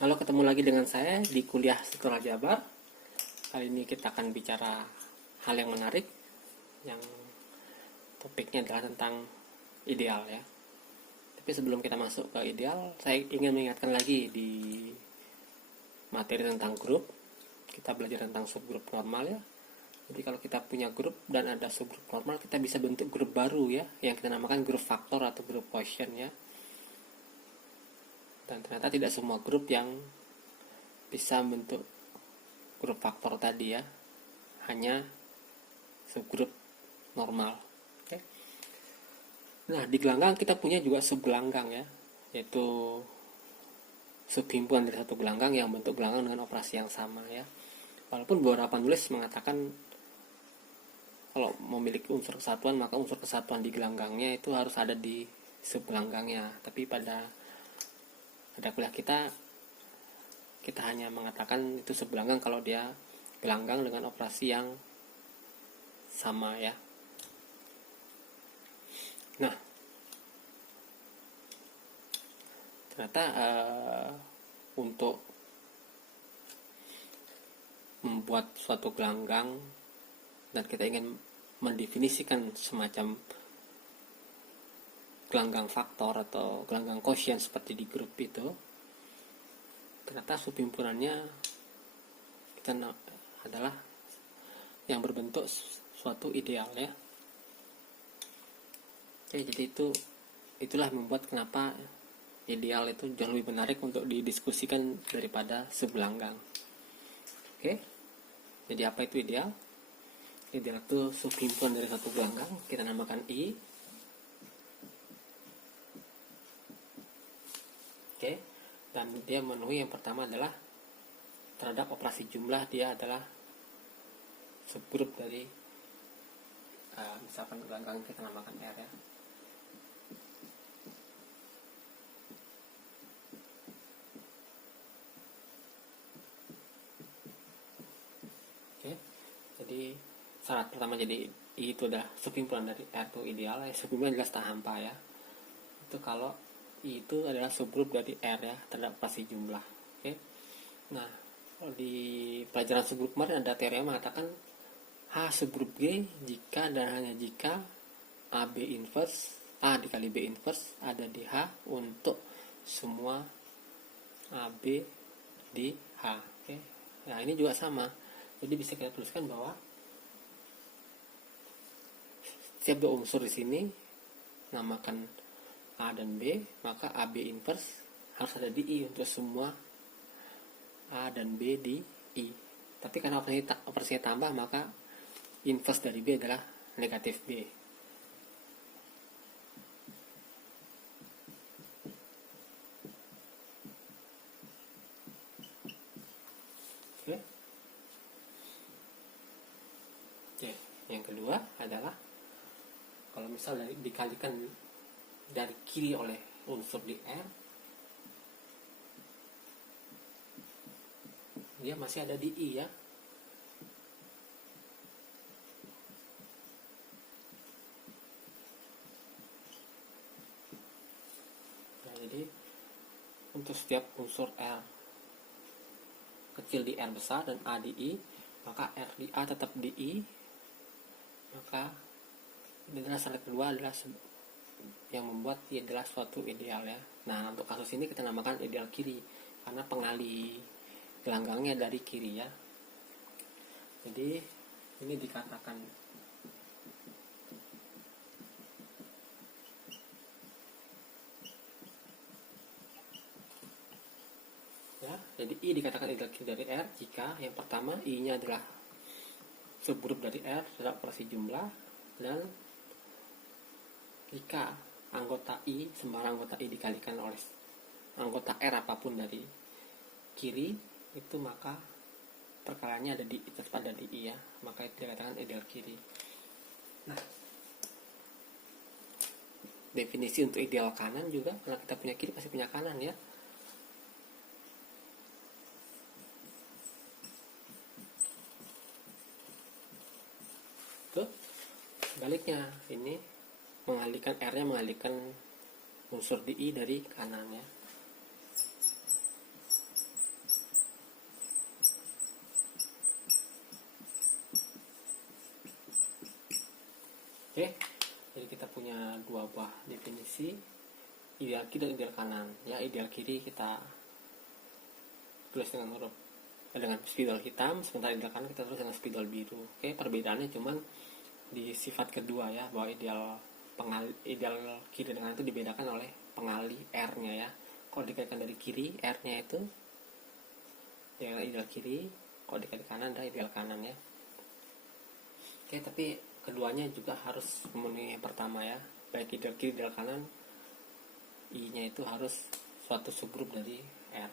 Halo, ketemu lagi dengan saya di kuliah Struktural Jabar. Kali ini kita akan bicara hal yang menarik, yang topiknya adalah tentang ideal ya. Tapi sebelum kita masuk ke ideal, saya ingin mengingatkan lagi di materi tentang grup. Kita belajar tentang subgrup normal ya. Jadi kalau kita punya grup dan ada subgrup normal, kita bisa bentuk grup baru ya, yang kita namakan grup faktor atau grup quotient ya. Dan ternyata tidak semua grup yang bisa bentuk grup faktor tadi ya, hanya subgrup normal. Oke. Nah, di gelanggang kita punya juga subgelanggang ya, yaitu subhimpunan dari satu gelanggang yang bentuk gelanggang dengan operasi yang sama ya. Walaupun beberapa penulis mengatakan kalau memiliki unsur kesatuan, maka unsur kesatuan di gelanggangnya itu harus ada di subgelanggangnya. Tapi pada kuliah kita hanya mengatakan itu subgelanggang kalau dia gelanggang dengan operasi yang sama ya. Nah, ternyata untuk membuat suatu gelanggang dan kita ingin mendefinisikan semacam gelanggang faktor atau gelanggang quotient seperti di grup itu, ternyata subhimpunannya kita adalah yang berbentuk suatu ideal ya. Oke, jadi itulah membuat kenapa ideal itu jauh lebih menarik untuk didiskusikan daripada subgelanggang. Oke, jadi apa itu ideal? Ideal itu subhimpunan dari satu gelanggang, kita namakan I. Oke, dan dia memenuhi yang pertama adalah terhadap operasi jumlah, dia adalah subgrup dari misalkan gelanggang kita namakan R ya. Oke, jadi syarat pertama jadi I itu adalah subhimpunan dari R itu ideal ya. Subhimpunan jelas tak hampa ya. Itu kalau I itu adalah subgrup dari R ya, terhadap operasi jumlah. Oke. Nah, kalau di pelajaran subgrup kemarin ada teori yang mengatakan H subgrup G jika dan hanya jika AB inverse A dikali B inverse ada di H untuk semua AB di H. Oke. Nah, ini juga sama. Jadi bisa kita tuliskan bahwa setiap dua unsur di sini namakan A dan B, maka AB inverse harus ada di I untuk semua A dan B di I. Tapi karena operasinya tambah, maka inverse dari B adalah negatif B. Oke. Oke, yang kedua adalah kalau misal dikalikan dari kiri oleh unsur di R, dia masih ada di I ya. Nah, jadi untuk setiap unsur R kecil di R besar dan A di I, maka R di A tetap di I, maka ini adalah syarat kedua adalah yang membuat ia adalah suatu ideal ya. Nah, untuk kasus ini kita namakan ideal kiri karena pengali gelanggangnya dari kiri ya. Jadi ini dikatakan ya. Jadi I dikatakan ideal kiri dari R jika yang pertama I-nya adalah subgrup dari R terhadap operasi jumlah, dan jika anggota I, sembarang anggota I dikalikan oleh anggota R apapun dari kiri, itu maka perkaliannya ada di tetap ada di I ya, maka itu dikatakan ideal kiri. Nah, definisi untuk ideal kanan juga, karena kita punya kiri pasti punya kanan ya. Tuh, sebaliknya ini mengalihkan R-nya mengalihkan unsur di I dari kanan ya. Oke, jadi kita punya dua buah definisi, ideal kiri dan ideal kanan. Ya, ideal kiri kita tulis dengan spidol hitam, sementara ideal kanan kita tulis dengan spidol biru. Oke, perbedaannya cuman di sifat kedua ya, bahwa ideal kiri dan kanan itu dibedakan oleh pengali R-nya ya. Kalau dikaitkan dari kiri, R-nya itu ideal kiri, kalau dikaitkan kanan adalah ideal kanan ya. Oke, tapi keduanya juga harus memenuhi yang pertama ya, baik ideal kiri, ideal kanan, I-nya itu harus suatu subgrup dari R.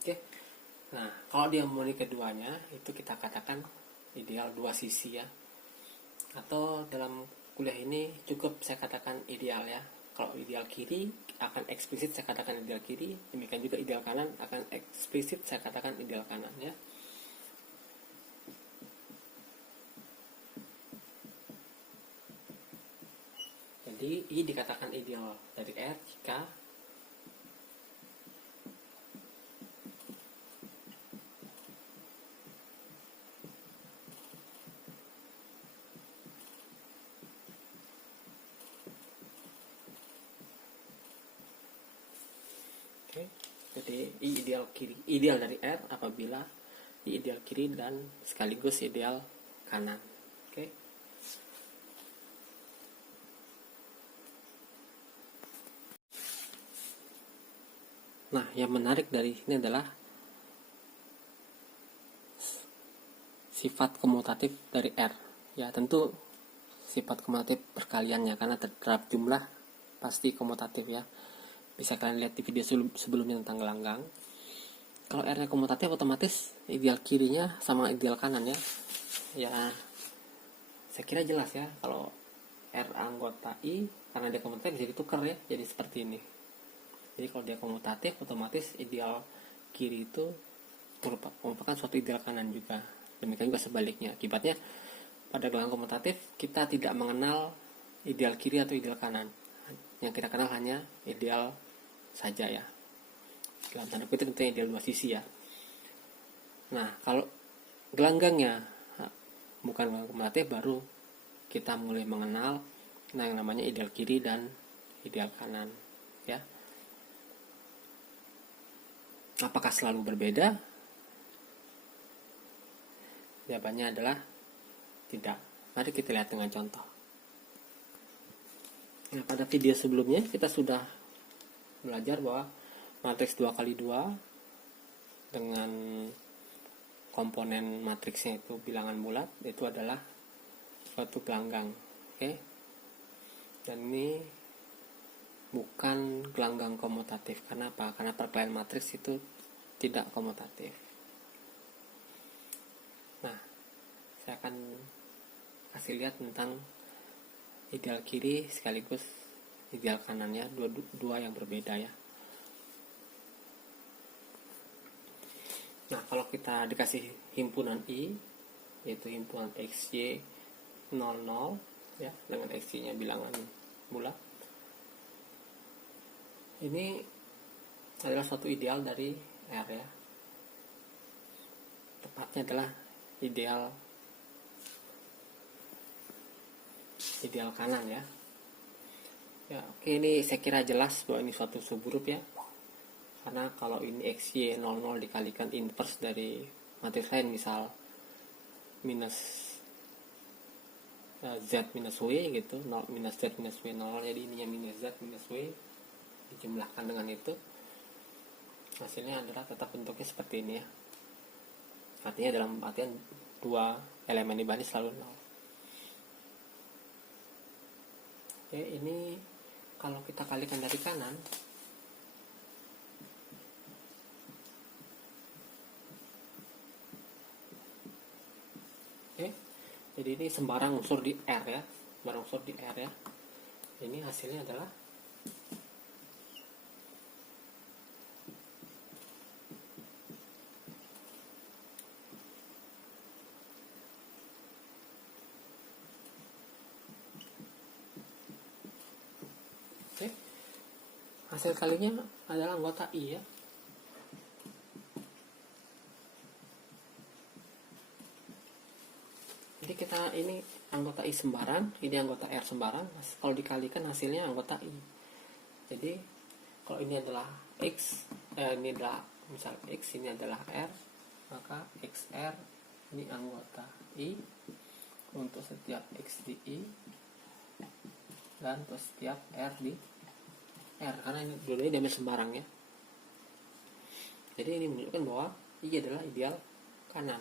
Oke. Nah, kalau dia memenuhi keduanya, itu kita katakan ideal dua sisi ya. Atau dalam kuliah ini cukup saya katakan ideal ya. Kalau ideal kiri akan eksplisit saya katakan ideal kiri, demikian juga ideal kanan akan eksplisit saya katakan ideal kanan ya. Jadi I dikatakan ideal dari R jika jadi I ideal kiri, ideal dari R apabila I ideal kiri dan sekaligus ideal kanan. Oke. Nah, yang menarik dari ini adalah sifat komutatif dari R. Ya, tentu sifat komutatif perkaliannya karena terhadap jumlah pasti komutatif ya. Bisa kalian lihat di video sebelumnya tentang gelanggang. Kalau R-nya komutatif otomatis ideal kirinya sama ideal kanan ya. Ya, saya kira jelas ya kalau R anggota I karena dia komutatif bisa ditukar ya, jadi seperti ini. Jadi kalau dia komutatif otomatis ideal kiri itu merupakan suatu ideal kanan juga. Demikian juga sebaliknya. Akibatnya pada gelanggang komutatif kita tidak mengenal ideal kiri atau ideal kanan. Yang kita kenal hanya ideal saja ya, dalam tanda kutip tentunya ideal dua sisi ya. Nah, kalau gelanggangnya bukan gelanggang komutatif, baru kita mulai mengenal yang namanya ideal kiri dan ideal kanan ya. Apakah selalu berbeda? Jawabannya adalah tidak. Mari kita lihat dengan contoh. Nah, pada video sebelumnya kita sudah belajar bahwa matriks 2x2 dengan komponen matriksnya itu bilangan bulat itu adalah suatu gelanggang. Oke. Dan ini bukan gelanggang komutatif. Karena apa? Karena perkalian matriks itu tidak komutatif. Nah, saya akan kasih lihat tentang ideal kiri sekaligus ideal kanannya, dua yang berbeda ya. Nah, kalau kita dikasih himpunan I, yaitu himpunan XY 00 ya, dengan XY-nya bilangan bulat. Ini adalah suatu ideal dari R ya. Tepatnya adalah ideal kanan ya. Ya, oke, ini saya kira jelas bahwa ini suatu subgrup ya. Karena kalau ini XY 00 dikalikan inverse dari matriks lain, misal minus Z minus W gitu, minus Z minus W 0, jadi ininya minus Z minus W dijumlahkan dengan itu, hasilnya adalah tetap bentuknya seperti ini ya. Artinya dalam artian dua elemen di baris selalu 0. Oke, ini kalau kita kalikan dari kanan, oke, jadi ini sembarang unsur di R ya, sembarang unsur di R ya. Ini hasilnya adalah hasil kalinya adalah anggota I ya. Jadi kita ini anggota I sembarang, ini anggota R sembarang. Kalau dikalikan hasilnya anggota I. Jadi kalau ini adalah X, ini adalah misal X, ini adalah R, maka XR ini anggota I untuk setiap X di I dan untuk setiap R di R, karena ini dua-duanya diambil sembarang ya. Jadi ini menunjukkan bahwa I adalah ideal kanan.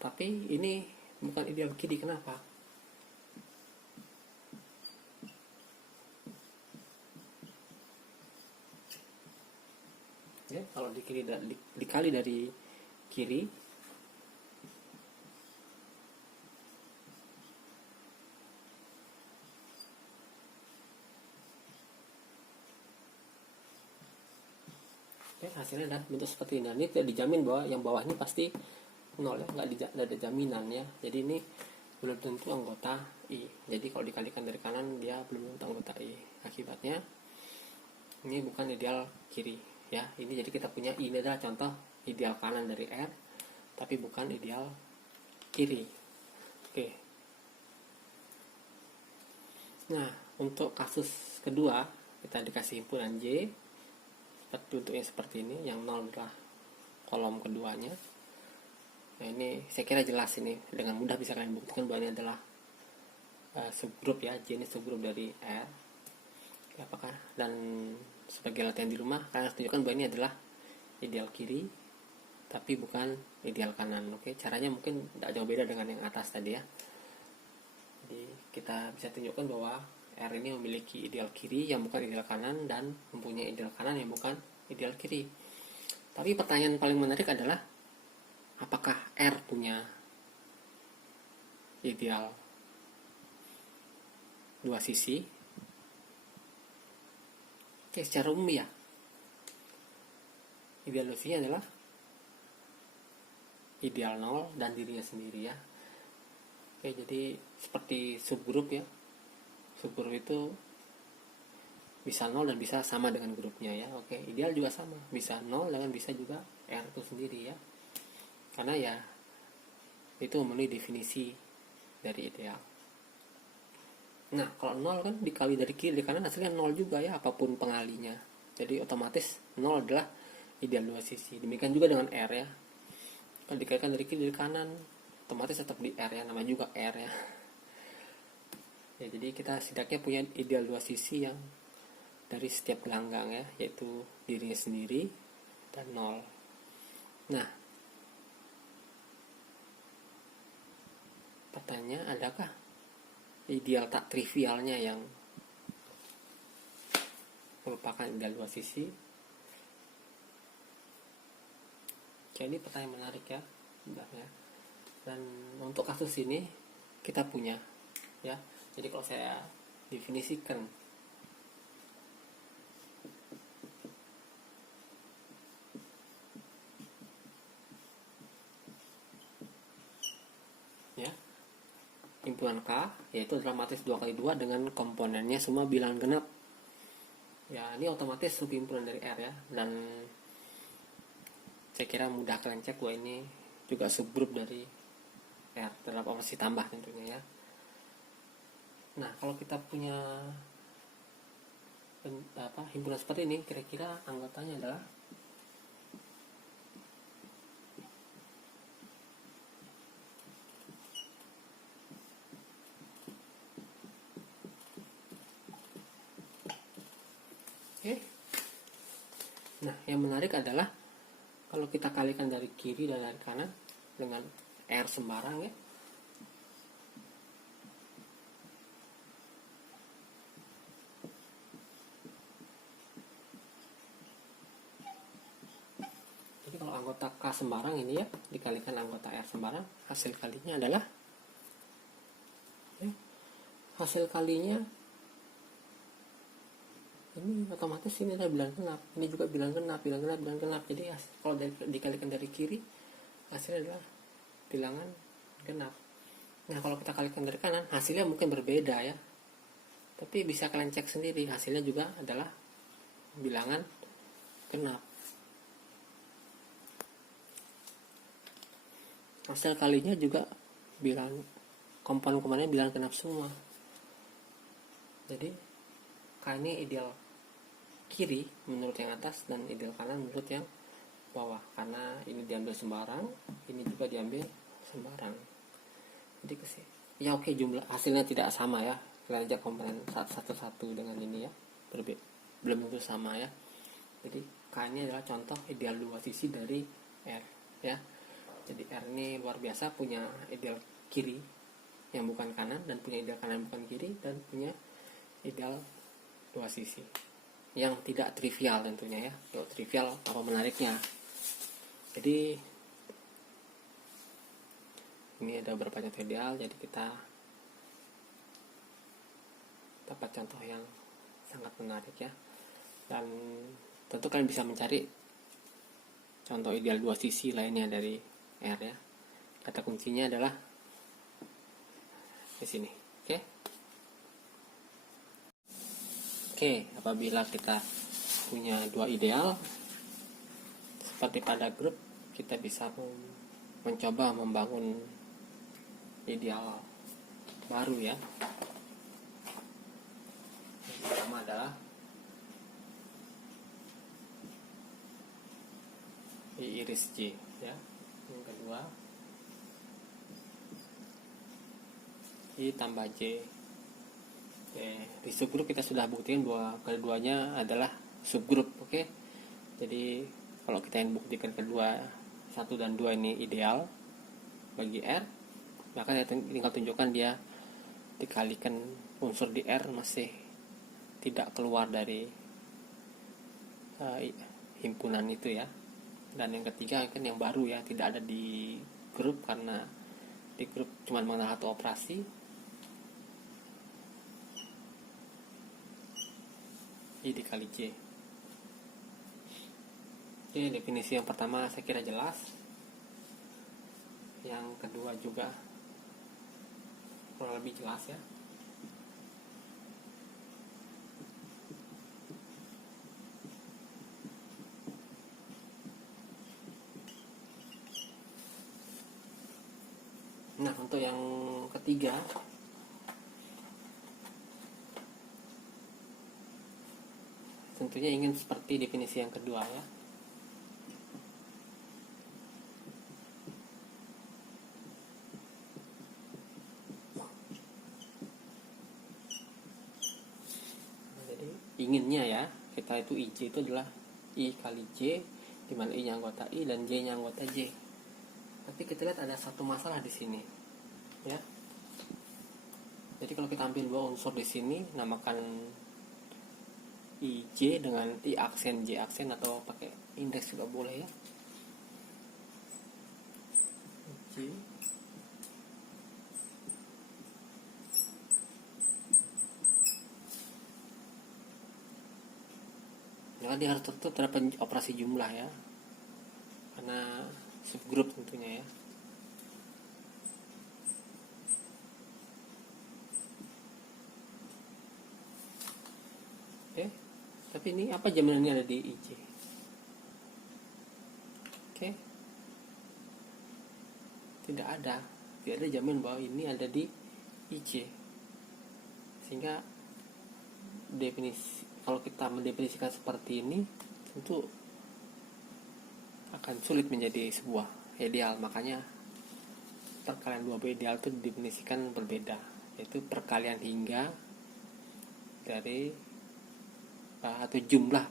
Tapi ini bukan ideal kiri. Kenapa? Ya, kalau dikali dari kiri, ya, hasilnya adalah bentuk seperti ini. Ini tidak dijamin bahwa yang bawah ini pasti 0 ya, nggak ada jaminan ya. Jadi ini belum tentu anggota I. Jadi kalau dikalikan dari kanan dia belum tentu anggota I. Akibatnya ini bukan ideal kiri ya. Ini jadi kita punya I ini adalah contoh ideal kanan dari R, tapi bukan ideal kiri. Oke. Nah, untuk kasus kedua kita dikasih himpunan J bentuknya seperti ini, yang 0 adalah kolom keduanya. Nah, ini saya kira jelas, ini dengan mudah bisa kalian buktikan bahwa ini adalah subgrup ya. J ini subgrup dari R. Apakah, dan sebagai latihan di rumah kalian harus tunjukkan bahwa ini adalah ideal kiri tapi bukan ideal kanan. Oke, caranya mungkin tidak jauh beda dengan yang atas tadi ya. Jadi kita bisa tunjukkan bahwa R ini memiliki ideal kiri yang bukan ideal kanan dan mempunyai ideal kanan yang bukan ideal kiri. Tapi pertanyaan paling menarik adalah apakah R punya ideal dua sisi? Oke, secara umum ya, ideal dua sisi adalah ideal 0 dan dirinya sendiri ya. Oke, jadi seperti subgrup ya. Subgrup itu bisa 0 dan bisa sama dengan grupnya ya. Oke, ideal juga sama, bisa 0 dengan bisa juga R itu sendiri ya. Karena ya itu memenuhi definisi dari ideal. Nah, kalau 0 kan dikali dari kiri kanan hasilnya 0 juga ya, apapun pengalinya. Jadi otomatis 0 adalah ideal dua sisi. Demikian juga dengan R ya. Kalau dikalikan dari kiri dari kanan otomatis tetap di R ya, namanya juga R ya. Ya, jadi kita setidaknya punya ideal dua sisi yang dari setiap gelanggang ya, yaitu dirinya sendiri dan 0. Nah, pertanyaan, adakah ideal tak trivialnya yang merupakan ideal dua sisi? Oke, ini pertanyaan menarik ya sebenarnya. Dan untuk kasus ini kita punya ya. Jadi kalau saya definisikan ya, himpunan K yaitu adalah matris 2x2 dengan komponennya semua bilangan genap. Ya, ini otomatis subhimpunan dari R ya, dan saya kira mudah kalian cek bahwa ini juga subgrup dari R terdapat operasi tambah tentunya ya. Nah, kalau kita punya himpunan seperti ini, kira-kira anggotanya adalah oke. Nah, yang menarik adalah kalau kita kalikan dari kiri dan dari kanan dengan R sembarang ya. Jadi kalau anggota K sembarang ini ya dikalikan anggota R sembarang, hasil kalinya adalah ya, hasil kalinya ini otomatis ini adalah bilangan genap, ini juga bilangan genap. Jadi kalau dikalikan dari kiri hasilnya adalah bilangan genap. Nah, kalau kita kalikan dari kanan hasilnya mungkin berbeda ya, tapi bisa kalian cek sendiri, hasilnya juga adalah bilangan genap. Hasil kalinya juga bilangan komponen-komponennya bilangan genap semua. Jadi ini ideal kiri menurut yang atas dan ideal kanan menurut yang bawah, karena ini diambil sembarang, ini juga diambil sembarang. Jadi ya oke, jumlah hasilnya tidak sama ya, kita aja komponen satu-satu dengan ini ya, belum tentu sama ya. Jadi K ini adalah contoh ideal dua sisi dari R ya. Jadi R ini luar biasa, punya ideal kiri yang bukan kanan, dan punya ideal kanan bukan kiri, dan punya ideal dua sisi yang tidak trivial tentunya ya. Kalau trivial apa menariknya? Jadi ini ada beberapa contoh ideal, jadi kita dapat contoh yang sangat menarik ya. Dan tentu kalian bisa mencari contoh ideal dua sisi lainnya dari R ya. Kata kuncinya adalah di sini. Oke, apabila kita punya dua ideal seperti pada grup, kita bisa mencoba membangun ideal baru ya. Yang pertama adalah I iris J ya. Yang kedua I tambah J. Oke, di subgrup kita sudah buktikan bahwa keduanya adalah subgrup. Oke, jadi kalau kita ingin buktikan kedua 1 dan 2 ini ideal bagi R, maka kita tinggal tunjukkan dia dikalikan unsur di R masih tidak keluar dari himpunan itu ya. Dan yang ketiga kan yang baru ya, tidak ada di grup, karena di grup cuma mengenal satu operasi, I dikali J. Oke, definisi yang pertama saya kira jelas. Yang kedua juga kurang lebih jelas ya. Nah, untuk yang ketiga, tentunya ingin seperti definisi yang kedua ya. Jadi inginnya ya, kita itu IJ itu adalah I kali J, di mana I nya anggota I dan J nya anggota J. Tapi kita lihat ada satu masalah di sini ya. Jadi kalau kita ambil dua unsur di sini, namakan IJ dengan I aksen J aksen, atau pakai indeks juga boleh ya. IJ ya, dia harus terdapat operasi jumlah ya, karena subgrup tentunya ya. Oke, tapi ini apa jaminannya ada di IJ? Oke, tidak ada jaminan bahwa ini ada di IJ, sehingga definisi, kalau kita mendefinisikan seperti ini, tentu akan sulit menjadi sebuah ideal. Makanya perkalian dua ideal itu didefinisikan berbeda, yaitu perkalian hingga dari atau jumlah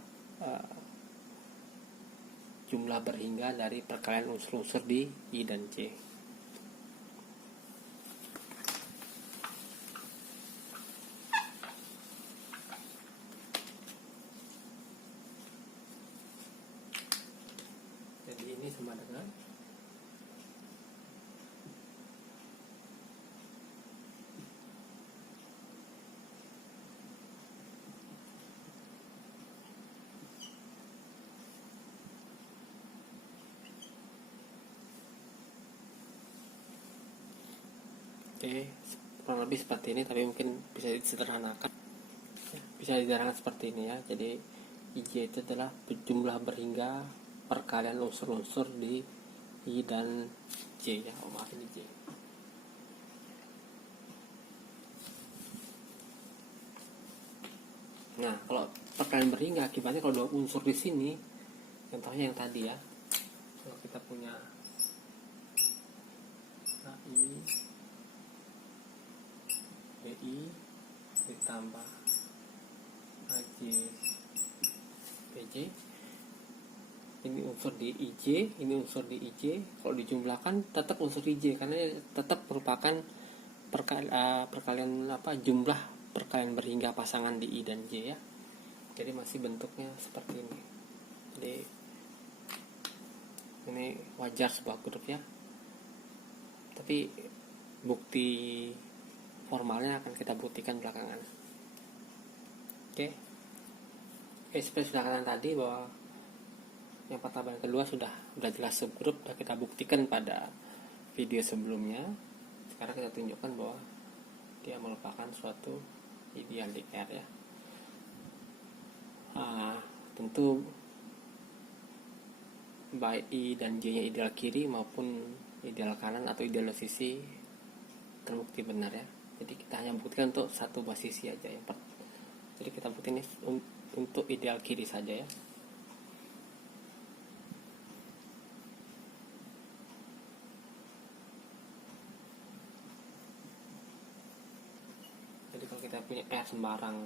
berhingga dari perkalian unsur-unsur di I dan J. Jadi ini sama dengan kurang lebih seperti ini, tapi mungkin bisa disederhanakan. Bisa disederhanakan seperti ini ya. Jadi IJ itu adalah jumlah berhingga perkalian unsur-unsur di I dan J ya. Maaf, ini J. Nah, kalau perkalian berhingga akibatnya kalau dua unsur di sini, contohnya yang tadi ya, kalau kita punya AI BI ditambah AJ PJ, ini unsur di IJ, ini unsur di IJ, kalau dijumlahkan tetap unsur IJ karena tetap merupakan perkalian jumlah perkalian berhingga pasangan di I dan J ya. Jadi masih bentuknya seperti ini. Jadi ini wajar sebuah grup ya. Tapi bukti formalnya akan kita buktikan belakangan. Oke, seperti sudah katakan tadi bahwa yang pertama dan kedua sudah jelas subgrup, sudah kita buktikan pada video sebelumnya. Sekarang kita tunjukkan bahwa dia merupakan suatu ideal di R ya. Tentu baik I dan J nya ideal kiri maupun ideal kanan atau ideal sisi terbukti benar ya. Jadi kita hanya buktikan untuk satu buah sisi aja yang jadi kita buktikan ini untuk ideal kiri saja ya. Jadi kalau kita punya R sembarang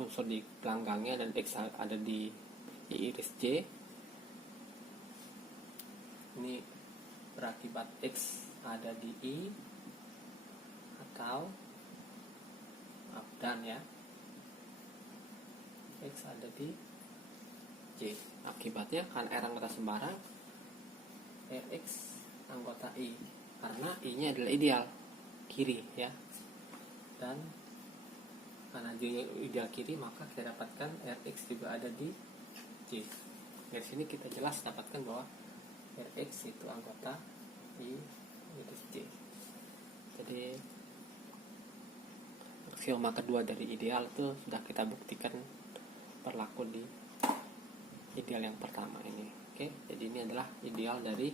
unsur di pelanggangnya dan X ada di iris J, ini berakibat X ada di I atau dan ya, X ada di J. Akibatnya kan R anggota sembarang, Rx anggota I, karena I nya adalah ideal kiri ya, dan karena J nya ideal kiri maka kita dapatkan Rx juga ada di J. Dari sini kita jelas dapatkan bahwa Rx itu anggota I iris J. Jadi aksioma kedua dari ideal itu sudah kita buktikan berlaku di ideal yang pertama ini. Oke, jadi ini adalah ideal dari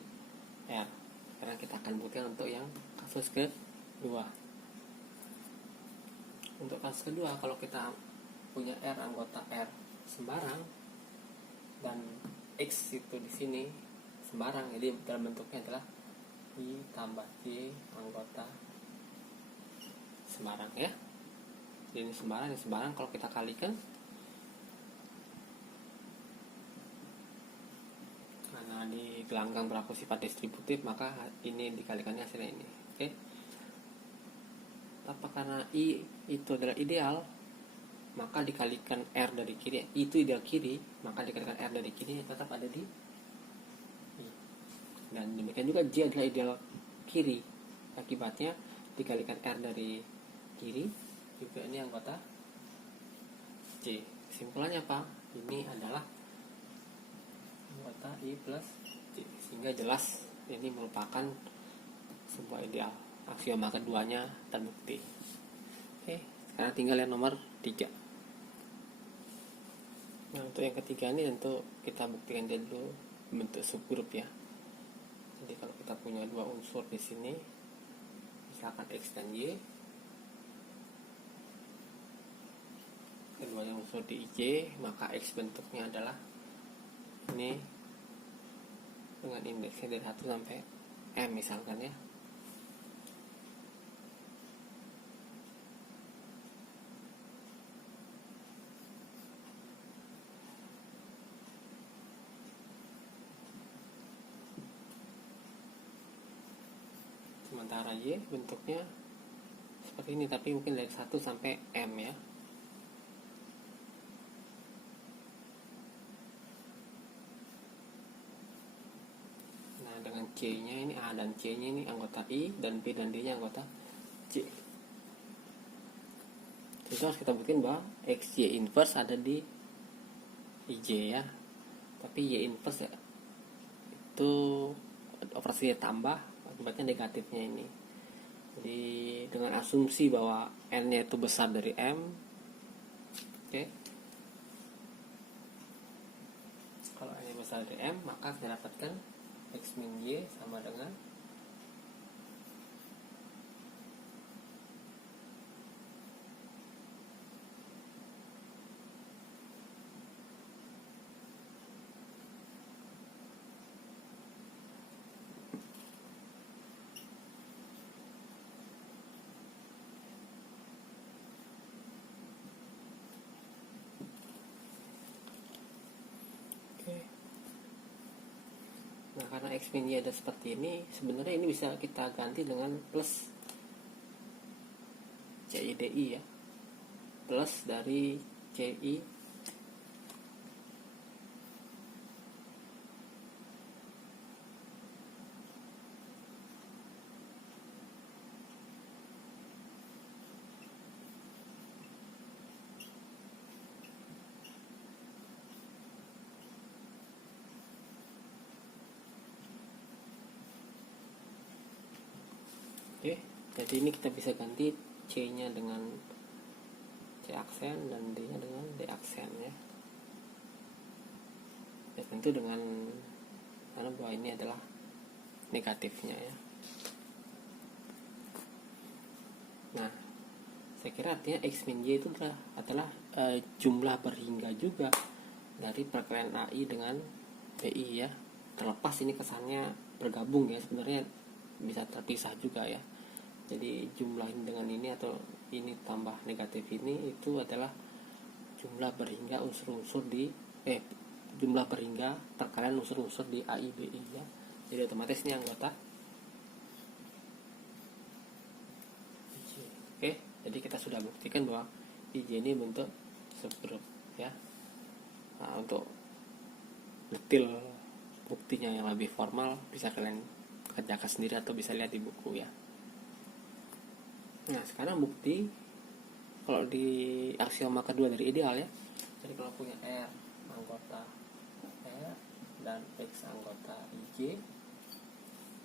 R. Sekarang kita akan buktikan untuk yang kasus kedua. Untuk kasus kedua, kalau kita punya R anggota R sembarang dan X itu di sini sembarang, jadi dalam bentuknya adalah I tambah J anggota sembarang ya. Jadi ini sembarang kalau kita kalikan, karena di gelanggang berlaku sifat distributif maka ini dikalikannya hasilnya ini. Oke. Apa karena I itu adalah ideal, maka dikalikan R dari kiri, I itu ideal kiri, maka dikalikan R dari kiri tetap ada di I. Dan demikian juga J adalah ideal kiri, akibatnya dikalikan R dari kiri juga ini anggota J. Kesimpulannya apa? Ini adalah anggota I plus J, sehingga jelas ini merupakan sebuah ideal. Aksioma keduanya terbukti. Oke, sekarang tinggal yang nomor 3. Nah, untuk yang ketiga ini tentu kita buktikan dulu bentuk subgrup ya. Jadi kalau kita punya dua unsur di sini, misalkan X dan Y, keduanya unsur di IJ, maka X bentuknya adalah ini dengan indeksnya dari 1 sampai M misalkan ya. Sementara Y bentuknya seperti ini, tapi mungkin dari 1 sampai M ya. Nah, dengan C nya ini A dan C nya ini anggota I, dan B dan D nya anggota C. Jadi harus kita buktiin bahwa XY inverse ada di IJ ya. Tapi Y inverse ya, itu operasi tambah, akibatnya negatifnya ini. Jadi dengan asumsi bahwa N nya itu besar dari M, oke. Kalau N nya besar dari M, maka kita dapatkan X min Y sama dengan Oke. Nah, karena X min Y ada seperti ini, sebenarnya ini bisa kita ganti dengan plus CIDI ya. Plus dari CI Oke, jadi ini kita bisa ganti C-nya dengan C aksen dan D-nya dengan D aksen ya. Ya tentu dengan karena bahwa ini adalah negatifnya ya. Nah, saya kira artinya X min Y itu adalah jumlah berhingga juga dari perkalian AI dengan BI ya. Terlepas ini kesannya bergabung ya, sebenarnya bisa terpisah juga ya. Jadi jumlah ini dengan ini atau ini tambah negatif ini itu adalah jumlah berhingga unsur-unsur di jumlah berhingga perkalian unsur-unsur di AI BI ya. Jadi otomatis ini anggota. Oke, jadi kita sudah buktikan bahwa IJ ini bentuk subgroup ya. Nah, untuk detail buktinya yang lebih formal bisa kalian kerjakan sendiri atau bisa lihat di buku ya. Nah, sekarang bukti kalau di aksioma kedua dari ideal ya. Jadi kalau punya R anggota R dan X anggota IJ,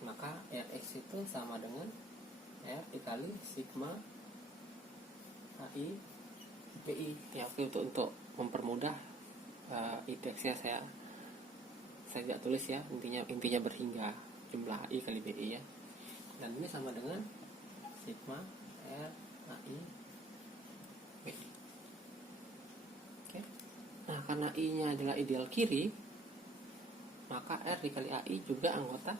maka Rx itu sama dengan R dikali sigma AI BI ya. Oke, untuk mempermudah indeksnya saya tidak tulis ya, intinya berhingga jumlah AI kali BI ya. Dan ini sama dengan sigma R AI BI. Oke. Nah, karena I-nya adalah ideal kiri, maka R dikali AI juga anggota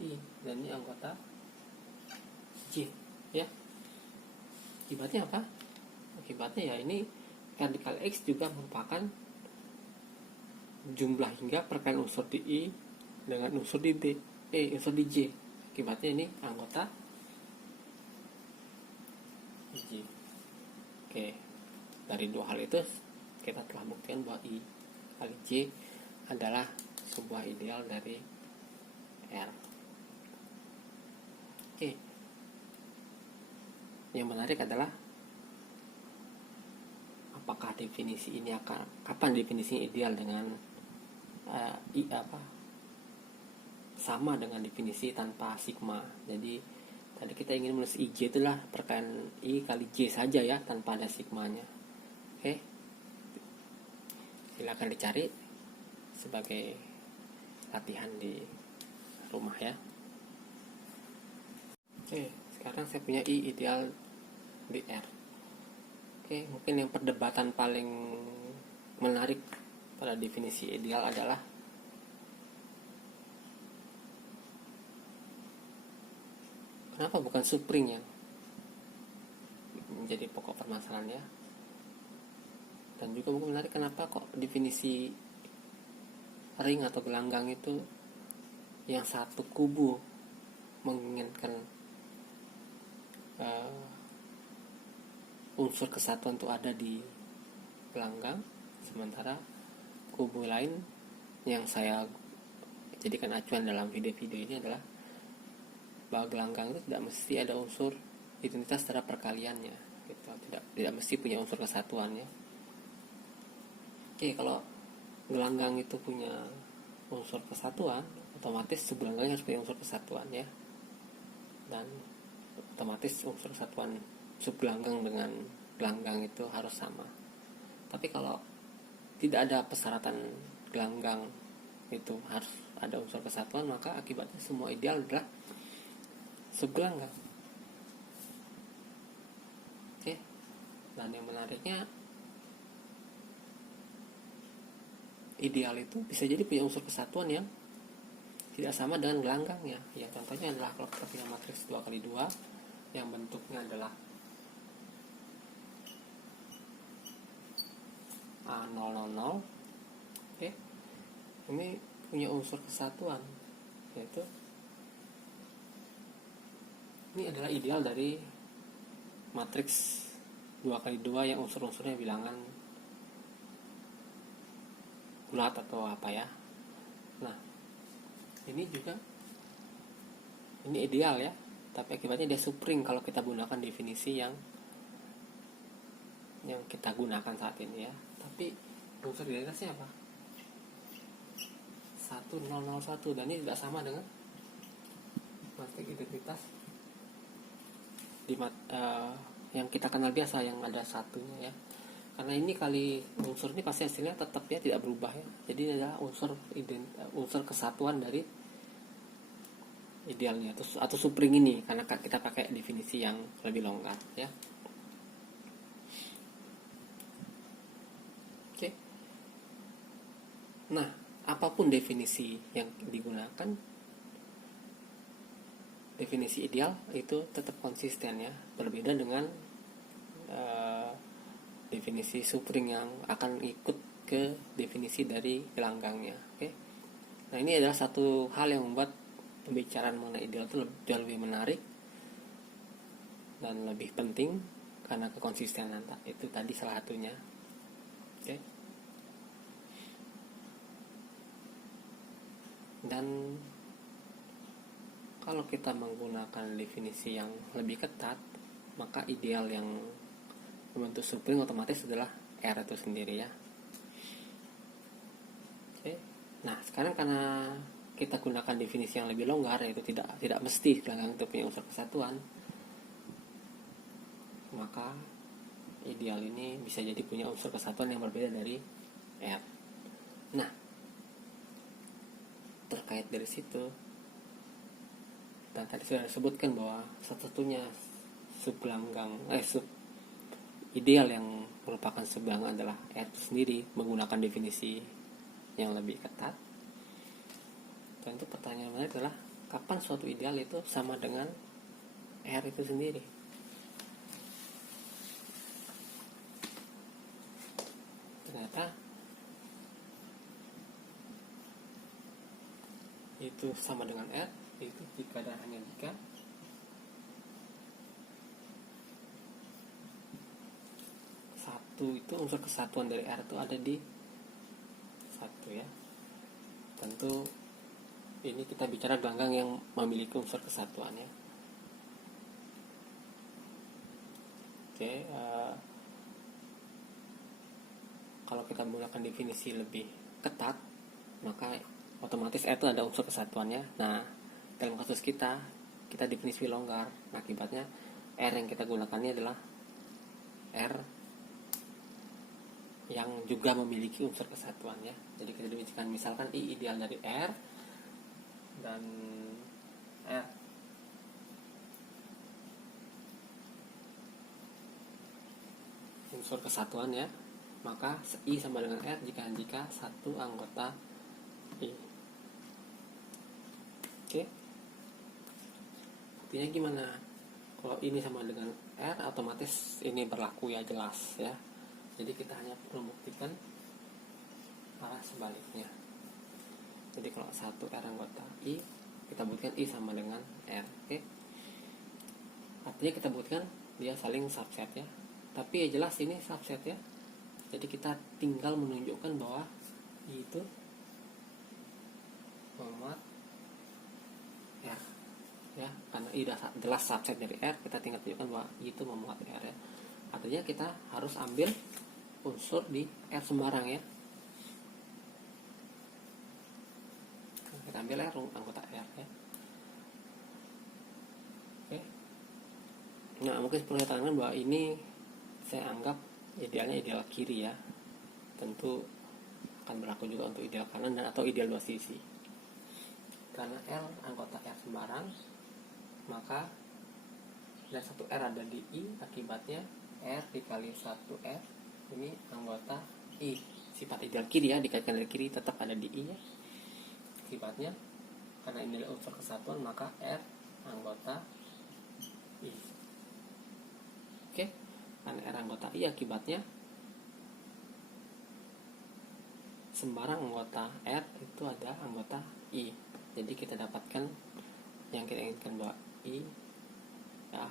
I, dan ini anggota J ya. Akibatnya apa? Akibatnya ya ini R dikali X juga merupakan jumlah hingga perkalian unsur di I dengan unsur di B, unsur di J. Akibatnya ini anggota J. Oke, dari dua hal itu kita telah buktikan bahwa I kali J adalah sebuah ideal dari R. Oke, yang menarik adalah apakah definisi ini kapan definisi ideal dengan sama dengan definisi tanpa sigma. Jadi tadi kita ingin menulis IJ itulah perkalian I kali J saja ya, tanpa ada sigmanya. Oke, silakan dicari sebagai latihan di rumah ya. Oke, sekarang saya punya I ideal di R. Oke, mungkin yang perdebatan paling menarik pada definisi ideal adalah kenapa bukan subring yang menjadi pokok permasalahan ya. Dan juga mungkin menarik kenapa kok definisi ring atau gelanggang itu yang satu kubu menginginkan unsur kesatuan itu ada di gelanggang, sementara kubu lain yang saya jadikan acuan dalam video-video ini adalah bahwa gelanggang itu tidak mesti ada unsur identitas terhadap perkaliannya gitu. tidak mesti punya unsur kesatuannya. Oke, kalau gelanggang itu punya unsur kesatuan, otomatis subgelanggangnya harus punya unsur kesatuan ya. Dan otomatis unsur kesatuan subgelanggang dengan gelanggang itu harus sama. Tapi kalau tidak ada persyaratan gelanggang itu harus ada unsur kesatuan, maka akibatnya semua ideal adalah subgelanggang. Oke. Dan yang menariknya, ideal itu bisa jadi punya unsur kesatuan yang tidak sama dengan gelanggangnya. Ya, contohnya adalah kalau kita punya matriks 2x2 yang bentuknya adalah A000. Oke, ini punya unsur kesatuan, yaitu ini adalah ideal dari matriks 2x2 yang unsur-unsurnya bilangan bulat atau apa ya. Nah, ini juga ini ideal ya, tapi akibatnya dia supring kalau kita gunakan definisi yang kita gunakan saat ini ya. Tapi unsur identitasnya apa? 1001, dan ini tidak sama dengan matrik identitas yang kita kenal biasa yang ada satunya ya. Karena ini kali unsur ini pasti hasilnya tetap ya, tidak berubah ya. Jadi ini adalah unsur kesatuan dari idealnya atau supring ini, karena kita pakai definisi yang lebih longgar ya. Oke. Nah, apapun definisi yang digunakan, definisi ideal itu tetap konsisten ya, berbeda dengan definisi supring yang akan ikut ke definisi dari gelanggangnya. Oke. Nah, ini adalah satu hal yang membuat pembicaraan mengenai ideal itu jauh lebih menarik dan lebih penting, karena kekonsistenan itu tadi salah satunya. Oke. Dan kalau kita menggunakan definisi yang lebih ketat, maka ideal yang membentuk supring otomatis adalah R itu sendiri ya. Oke. Nah, sekarang karena kita gunakan definisi yang lebih longgar, yaitu tidak mesti gelanggang itu punya unsur kesatuan, maka ideal ini bisa jadi punya unsur kesatuan yang berbeda dari R. Nah, terkait dari situ, dan tadi sudah disebutkan bahwa satu-satunya ideal yang merupakan subgelanggang adalah R itu sendiri menggunakan definisi yang lebih ketat. Tentu pertanyaan menarik adalah kapan suatu ideal itu sama dengan R itu sendiri. Ternyata itu sama dengan R itu jika dan hanya jika itu unsur kesatuan dari R itu ada di 1 ya. Tentu ini kita bicara gelanggang yang memiliki unsur kesatuan ya. Oke, kalau kita menggunakan definisi lebih ketat, maka otomatis R itu ada unsur kesatuannya. Nah, dalam kasus kita definisi longgar. Nah, akibatnya R yang kita gunakannya adalah R yang juga memiliki unsur kesatuan ya. Jadi kita definisikan misalkan I ideal dari R dan R unsur kesatuan ya, maka I sama dengan R jika satu anggota I. Oke. Artinya gimana? Kalau ini sama dengan R, otomatis ini berlaku ya, jelas ya. Jadi kita hanya perlu buktikan arah sebaliknya. Jadi kalau 1 R anggota I, kita buktikan I sama dengan R. Oke. Artinya kita buktikan dia saling subset ya. Tapi ya jelas ini subset ya. Jadi kita tinggal menunjukkan bahwa I itu memuat R ya. Karena I sudah jelas subset dari R, kita tinggal tunjukkan bahwa I itu memuat R ya. Artinya kita harus ambil unsur di R sembarang ya. Kita ambil R anggota R ya. Oke. Nah, mungkin perlu katakan bahwa ini saya anggap idealnya ideal kiri ya. Tentu akan berlaku juga untuk ideal kanan dan atau ideal dua sisi. Karena R anggota R sembarang, maka dan 1 R ada di I, akibatnya R dikali 1 R ini anggota I. Sifat ideal kiri ya, dikaitkan dari kiri tetap ada di I ya. Akibatnya karena ini adalah unsur kesatuan, maka R anggota I. Oke. Karena R anggota I, akibatnya sembarang anggota R itu ada anggota I. Jadi kita dapatkan yang kita inginkan, bahwa I ya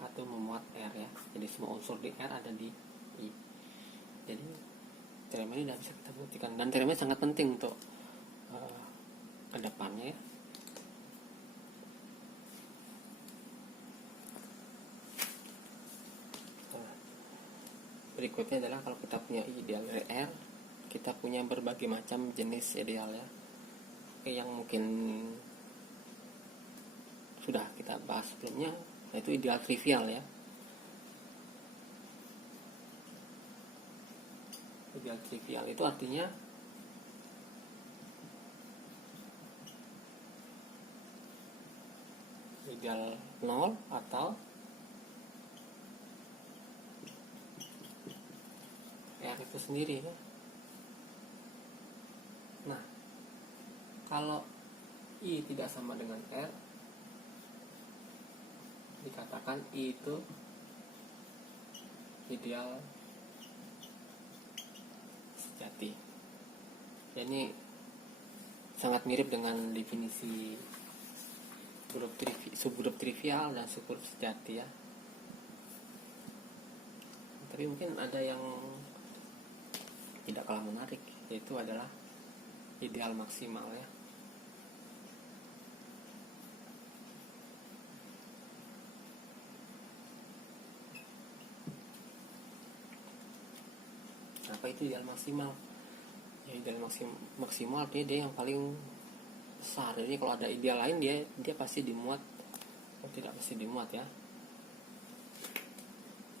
atau memuat R ya. Jadi semua unsur di R ada di I. Jadi teorema ini sudah bisa kita buktikan, dan teorema ini sangat penting untuk kedepannya ya. Berikutnya adalah kalau kita punya ideal dari R, kita punya berbagai macam jenis ideal ya. Oke, yang mungkin sudah kita bahas sebelumnya, yaitu ideal trivial ya. Ideal trivial itu artinya ideal 0 atau R itu sendiri ya. Nah, kalau I tidak sama dengan R, dikatakan I itu ideal sejati. Ya, ini sangat mirip dengan definisi subgrup trivial dan subgrup sejati ya. Tapi mungkin ada yang tidak kalah menarik, yaitu adalah ideal maksimal ya. Apa itu ideal maksimal? Ya, ideal maksimal artinya dia yang paling besar. Jadi kalau ada ideal lain, dia pasti dimuat atau tidak pasti dimuat ya.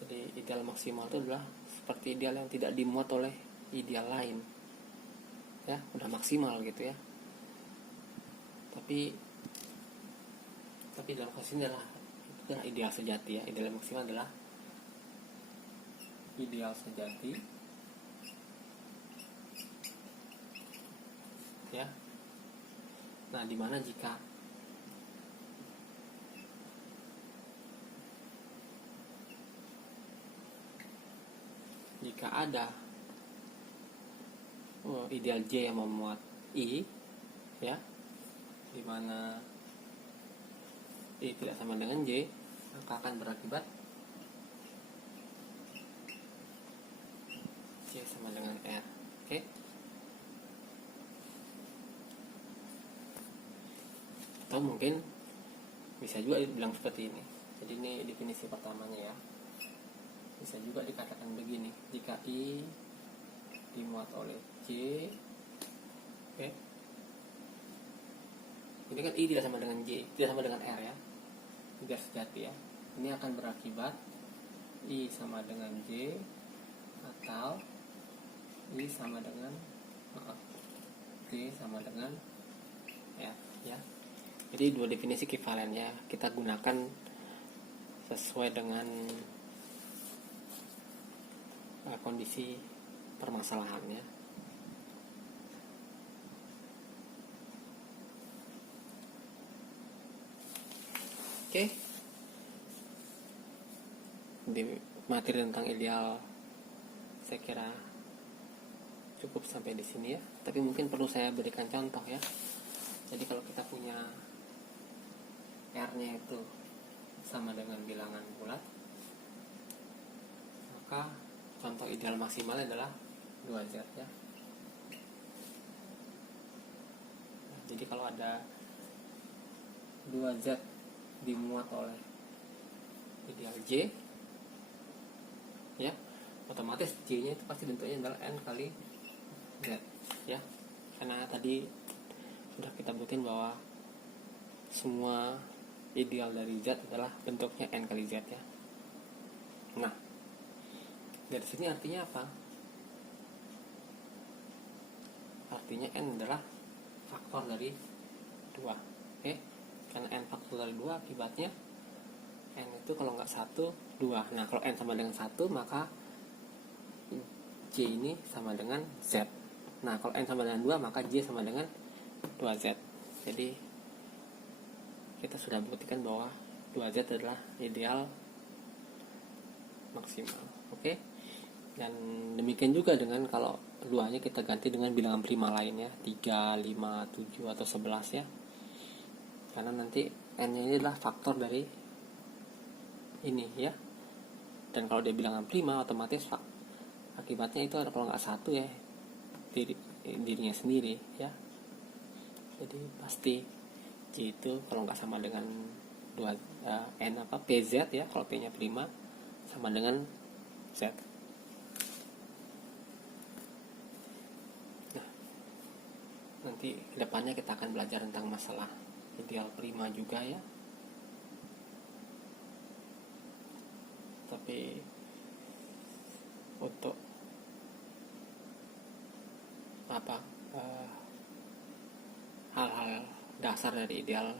Jadi ideal maksimal itu adalah seperti ideal yang tidak dimuat oleh ideal lain ya, udah maksimal gitu ya. Tapi dalam kasus ini adalah ideal sejati ya. Ideal maksimal adalah ideal sejati ya. Nah, dimana jika ada ideal J yang memuat I ya, dimana I tidak sama dengan J, maka akan berakibat J sama dengan R. Oke. Atau mungkin bisa juga dibilang seperti ini. Jadi ini definisi pertamanya ya. Bisa juga dikatakan begini, jika I dimuat oleh J, oke. Ini kan I tidak sama dengan J, tidak sama dengan R ya, tidak sejati ya. Ini akan berakibat I sama dengan J atau I sama dengan J sama dengan R ya. Jadi dua definisi ekivalen ya, kita gunakan sesuai dengan kondisi permasalahannya. Oke. Di materi tentang ideal saya kira cukup sampai di sini ya. Tapi mungkin perlu saya berikan contoh ya. Jadi kalau kita punya R-nya itu sama dengan bilangan bulat, maka contoh ideal maksimalnya adalah 2Z ya. Nah, jadi kalau ada 2Z dimuat oleh ideal J ya, otomatis J-nya itu pasti bentuknya adalah N kali Z ya. Karena tadi sudah kita buktiin bahwa semua ideal dari Z adalah bentuknya N kali Z ya. Nah, dari sini artinya apa? Artinya N adalah faktor dari 2. Oke? Karena N faktor dari 2 akibatnya N itu kalau nggak 1, 2. Nah, kalau N sama dengan 1, maka J ini sama dengan Z. Nah, kalau N sama dengan 2, maka J sama dengan 2Z. Jadi kita sudah buktikan bahwa 2Z adalah ideal maksimal. Oke? Dan demikian juga dengan kalau keduanya kita ganti dengan bilangan prima lainnya 3, 5, 7 atau 11 ya, karena nanti n nya ini adalah faktor dari ini ya. Dan kalau dia bilangan prima, otomatis akibatnya itu ada kalau nggak satu ya dirinya sendiri ya. Jadi pasti J itu kalau nggak sama dengan 2 n PZ ya, kalau P nya prima sama dengan Z. Nah, nanti kedepannya kita akan belajar tentang masalah ideal prima juga ya. Tapi untuk hal-hal dasar dari ideal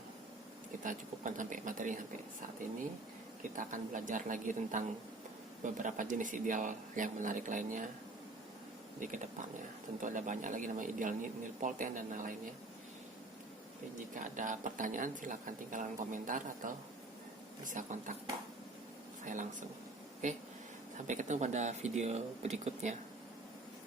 kita cukupkan sampai materi sampai saat ini. Kita akan belajar lagi tentang beberapa jenis ideal yang menarik lainnya di kedepannya. Tentu ada banyak lagi nama ideal nilpotent dan lainnya. Oke, jika ada pertanyaan silahkan tinggalkan komentar atau bisa kontak saya langsung. Oke, sampai ketemu pada video berikutnya.